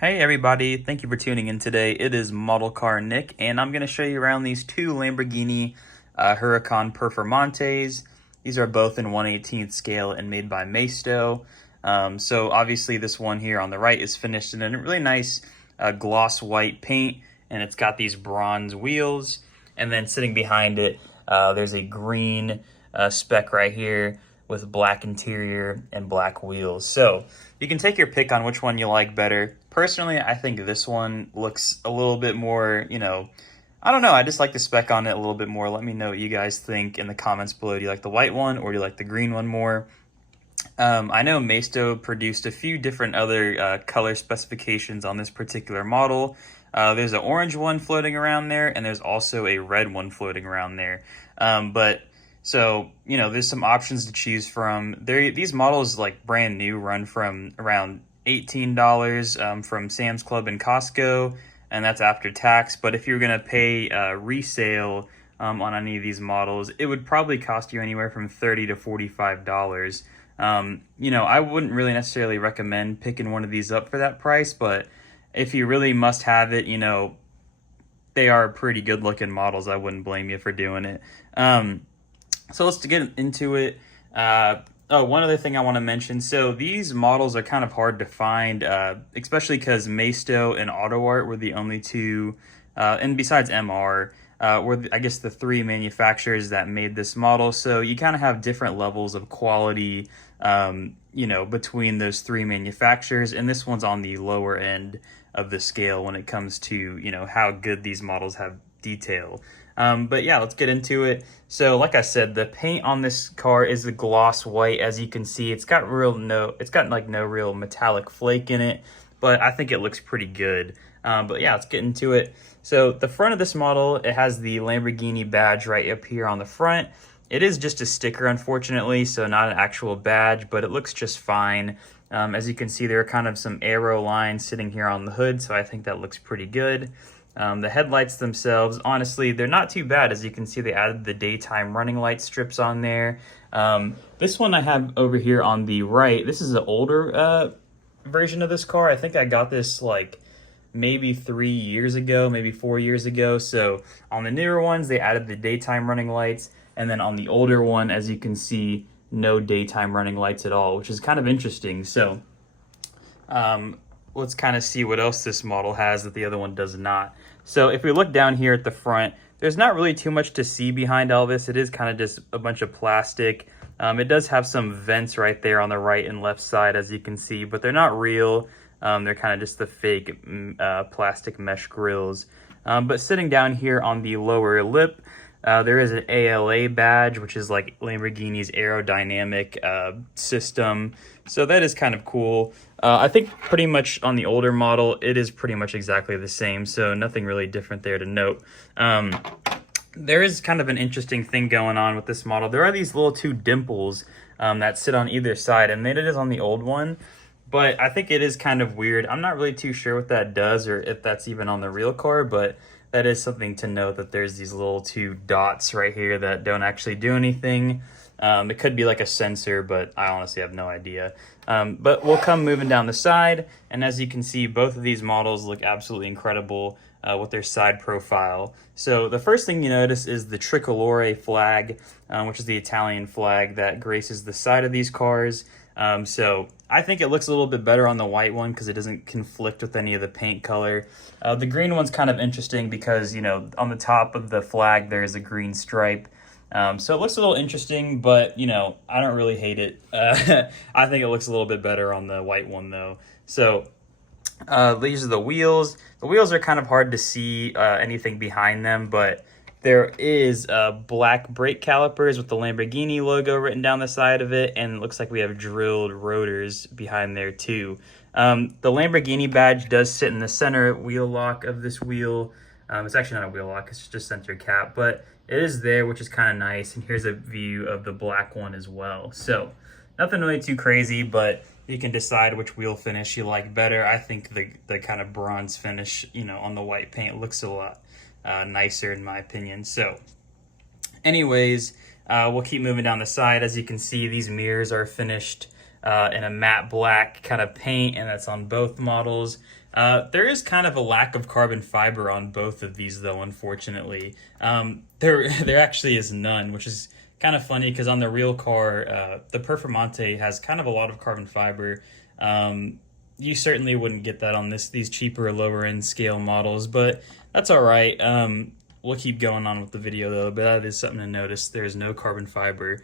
Hey everybody, thank you for tuning in today. It is ModelcarNick, and I'm going to show you around these two Lamborghini Huracan Performantes. These are both in 1/18th scale and made by Maisto. So obviously this one here on the right is finished in a really nice gloss white paint, and it's got these bronze wheels. And then sitting behind it, there's a green spec right here with black interior and black wheels. So you can take your pick on which one you like better. Personally, I think this one looks a little bit more, I don't know. I just like the spec on it a little bit more. Let me know what you guys think in the comments below. Do you like the white one or do you like the green one more? I know Maisto produced a few different other color specifications on this particular model. There's an orange one floating around there, and there's also a red one floating around there. There's some options to choose from. These models, like brand new, run from around $18 from Sam's Club and Costco, and that's after tax. But if you're going to pay resale on any of these models, it would probably cost you anywhere from $30 to $45. I wouldn't really necessarily recommend picking one of these up for that price, but if you really must have it, they are pretty good looking models. I wouldn't blame you for doing it. So let's get into it. One other thing I want to mention. So these models are kind of hard to find, especially because Maisto and AutoArt were the only two, and besides MR, were I guess the three manufacturers that made this model. So you kind of have different levels of quality, between those three manufacturers, and this one's on the lower end of the scale when it comes to, how good these models have detail. But yeah, let's get into it. So like I said, the paint on this car is a gloss white. As you can see, it's got no real metallic flake in it, but I think it looks pretty good. But yeah, let's get into it. So the front of this model, it has the Lamborghini badge right up here on the front. It is just a sticker, unfortunately, so not an actual badge, but it looks just fine. As you can see, there are kind of some arrow lines sitting here on the hood, so I think that looks pretty good. The headlights themselves, honestly, they're not too bad. As you can see, they added the daytime running light strips on there. This one I have over here on the right, this is an older version of this car. I think I got this like maybe 3 years ago, maybe 4 years ago. So on the newer ones, they added the daytime running lights. And then on the older one, as you can see, no daytime running lights at all, which is kind of interesting. So let's kind of see what else this model has that the other one does not. So if we look down here at the front, there's not really too much to see behind all this. It is kind of just a bunch of plastic. It does have some vents right there on the right and left side, as you can see, but they're not real. They're kind of just the fake plastic mesh grills. But sitting down here on the lower lip, there is an ALA badge, which is like Lamborghini's aerodynamic system. So that is kind of cool. I think pretty much on the older model, it is pretty much exactly the same. So nothing really different there to note. There is kind of an interesting thing going on with this model. There are these little two dimples that sit on either side, and it is on the old one. But I think it is kind of weird. I'm not really too sure what that does or if that's even on the real car, but that is something to note, that there's these little two dots right here that don't actually do anything. It could be like a sensor, but I honestly have no idea. But we'll come moving down the side, and as you can see, both of these models look absolutely incredible with their side profile. So the first thing you notice is the tricolore flag, which is the Italian flag that graces the side of these cars. So I think it looks a little bit better on the white one because it doesn't conflict with any of the paint color. The green one's kind of interesting because, on the top of the flag, there's a green stripe. So it looks a little interesting, but, I don't really hate it. I think it looks a little bit better on the white one, though. So these are the wheels. The wheels are kind of hard to see anything behind them, but there is black brake calipers with the Lamborghini logo written down the side of it, and it looks like we have drilled rotors behind there too. The Lamborghini badge does sit in the center wheel lock of this wheel. It's actually not a wheel lock, it's just center cap, but it is there, which is kind of nice. And here's a view of the black one as well. So nothing really too crazy, but you can decide which wheel finish you like better. I think the kind of bronze finish, on the white paint looks a lot nicer in my opinion. So anyways, we'll keep moving down the side. As you can see, these mirrors are finished in a matte black kind of paint, and that's on both models. There is kind of a lack of carbon fiber on both of these, though, unfortunately. There actually is none, which is kind of funny because on the real car, the Performante has kind of a lot of carbon fiber. You certainly wouldn't get that on these cheaper, lower end scale models, but that's all right. We'll keep going on with the video though, but that is something to notice. There's no carbon fiber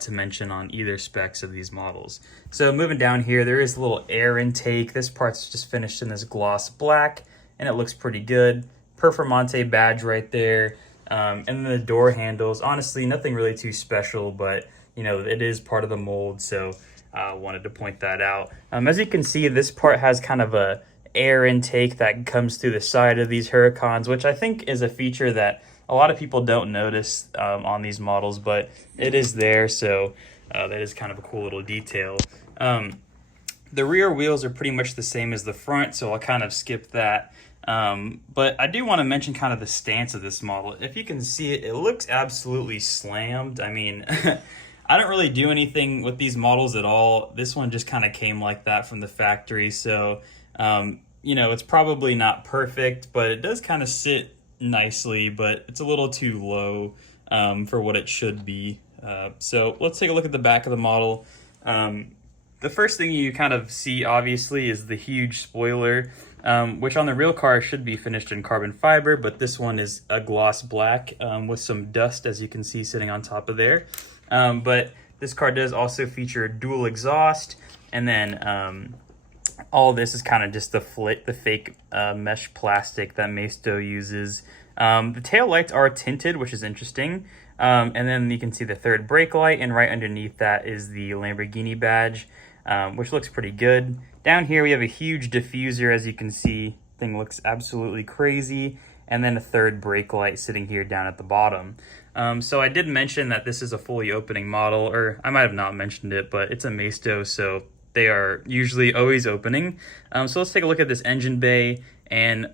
to mention on either specs of these models. So moving down here, there is a little air intake. This part's just finished in this gloss black, and it looks pretty good. Performante badge right there. And then the door handles, honestly, nothing really too special, but you know, it is part of the mold, so wanted to point that out. As you can see, this part has kind of a air intake that comes through the side of these Huracans, which I think is a feature that a lot of people don't notice on these models, but it is there, so that is kind of a cool little detail. The rear wheels are pretty much the same as the front, so I'll kind of skip that. But I do want to mention kind of the stance of this model. If you can see it, it looks absolutely slammed. I mean, I don't really do anything with these models at all. This one just kind of came like that from the factory, so you know, it's probably not perfect, but it does kind of sit nicely, but it's a little too low for what it should be. So let's take a look at the back of the model. The first thing you kind of see, obviously, is the huge spoiler, which on the real car should be finished in carbon fiber, but this one is a gloss black with some dust, as you can see, sitting on top of there. But this car does also feature dual exhaust, and then all this is kind of just the fake mesh plastic that Maisto uses. The tail lights are tinted, which is interesting. And then you can see the third brake light, and right underneath that is the Lamborghini badge, which looks pretty good. Down here we have a huge diffuser, as you can see. Thing looks absolutely crazy. And then a third brake light sitting here down at the bottom. So I did mention that this is a fully opening model, or I might have not mentioned it, but it's a Maisto, so they are usually always opening. So let's take a look at this engine bay, and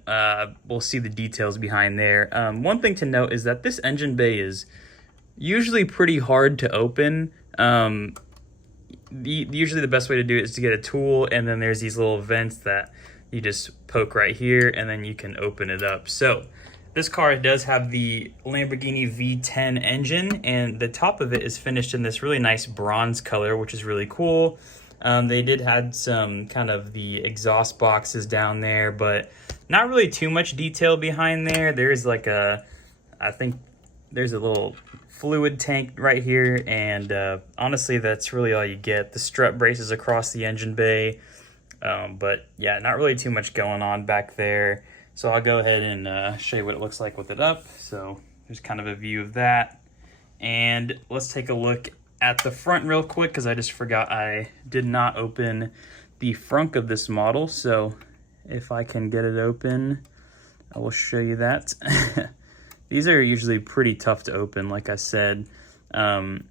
we'll see the details behind there. One thing to note is that this engine bay is usually pretty hard to open. Usually the best way to do it is to get a tool, and then there's these little vents that you just poke right here, and then you can open it up. So this car does have the Lamborghini V10 engine, and the top of it is finished in this really nice bronze color, which is really cool. They did have some kind of the exhaust boxes down there, but not really too much detail behind there. There's like I think there's a little fluid tank right here, and honestly, that's really all you get. The strut braces across the engine bay, but yeah, not really too much going on back there. So I'll go ahead and show you what it looks like with it up. So there's kind of a view of that. And let's take a look at the front real quick, because I just forgot I did not open the frunk of this model. So if I can get it open, I will show you that. These are usually pretty tough to open, like I said. You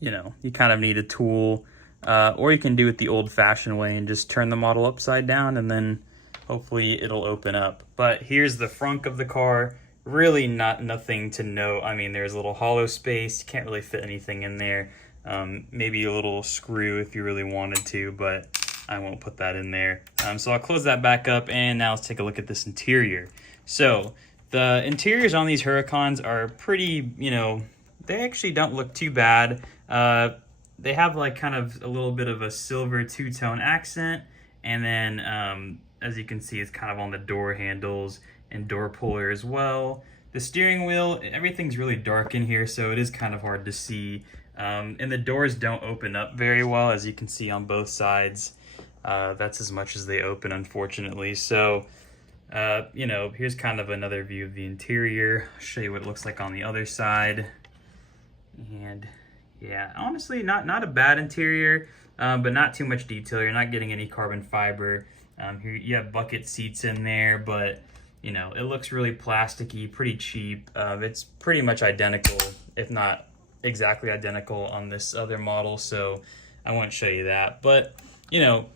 know, you kind of need a tool, or you can do it the old-fashioned way and just turn the model upside down, and then hopefully it'll open up. But here's the frunk of the car. Really nothing to note. I mean, there's a little hollow space. You can't really fit anything in there. Maybe a little screw if you really wanted to, but I won't put that in there. So I'll close that back up, and now let's take a look at this interior. So the interiors on these Huracans are pretty, you know, they actually don't look too bad. They have like kind of a little bit of a silver two-tone accent, and then as you can see, it's kind of on the door handles and door puller as well. The steering wheel, everything's really dark in here, so it is kind of hard to see. And the doors don't open up very well, as you can see on both sides. That's as much as they open, unfortunately. So, you know, here's kind of another view of the interior. I'll show you what it looks like on the other side. And yeah, honestly, not a bad interior, but not too much detail. You're not getting any carbon fiber. Here you have bucket seats in there, but you know, it looks really plasticky, pretty cheap. It's pretty much identical, if not exactly identical, on this other model, so I won't show you that. But you know,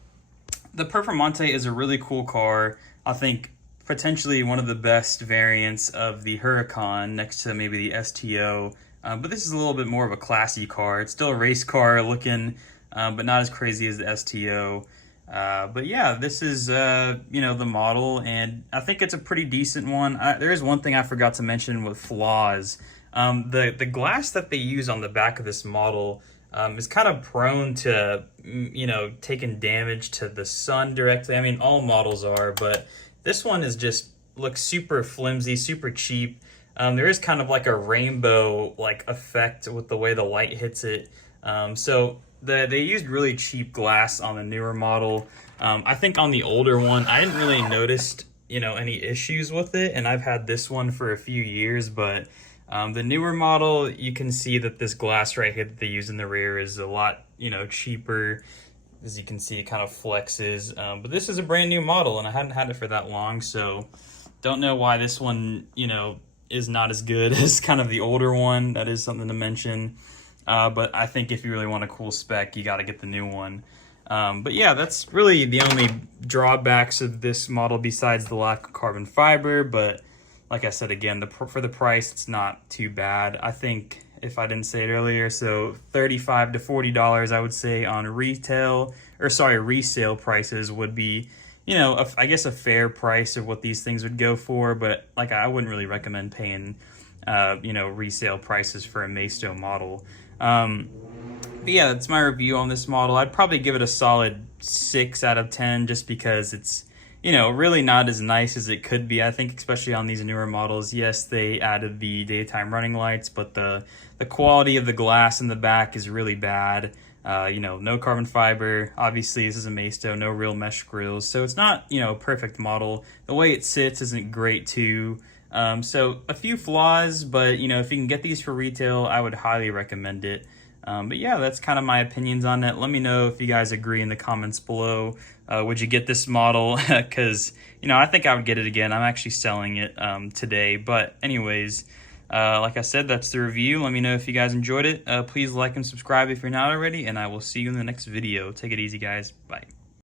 the Performante is a really cool car. I think potentially one of the best variants of the Huracan, next to maybe the STO. But this is a little bit more of a classy car. It's still a race car looking, but not as crazy as the STO. But yeah, this is, you know, the model, and I think it's a pretty decent one. There is one thing I forgot to mention with flaws. The glass that they use on the back of this model is kind of prone to, you know, taking damage to the sun directly. I mean, all models are, but this one is just looks super flimsy, super cheap. There is kind of like a rainbow like effect with the way the light hits it. So they used really cheap glass on the newer model. I think on the older one, I didn't really notice, you know, any issues with it, and I've had this one for a few years, but the newer model, you can see that this glass right here that they use in the rear is a lot, you know, cheaper. As you can see, it kind of flexes, but this is a brand new model, and I hadn't had it for that long, so don't know why this one, you know, is not as good as kind of the older one. That is something to mention. But I think if you really want a cool spec, you got to get the new one. But yeah, that's really the only drawbacks of this model besides the lack of carbon fiber. But like I said, again, for the price, it's not too bad. I think, if I didn't say it earlier, so $35 to $40, I would say, on resale prices would be, you know, I guess a fair price of what these things would go for. But like, I wouldn't really recommend paying, you know, resale prices for a Maisto model. But yeah, that's my review on this model. I'd probably give it a solid 6 out of 10 just because it's, you know, really not as nice as it could be. I think especially on these newer models, yes, they added the daytime running lights, but the quality of the glass in the back is really bad. You know, no carbon fiber. Obviously, this is a Maisto, no real mesh grills. So it's not, you know, a perfect model. The way it sits isn't great too. So a few flaws, but, you know, if you can get these for retail, I would highly recommend it. But yeah, that's kind of my opinions on it. Let me know if you guys agree in the comments below. Would you get this model? Because, you know, I think I would get it again. I'm actually selling it today. But anyways, like I said, that's the review. Let me know if you guys enjoyed it. Please like and subscribe if you're not already, and I will see you in the next video. Take it easy, guys. Bye.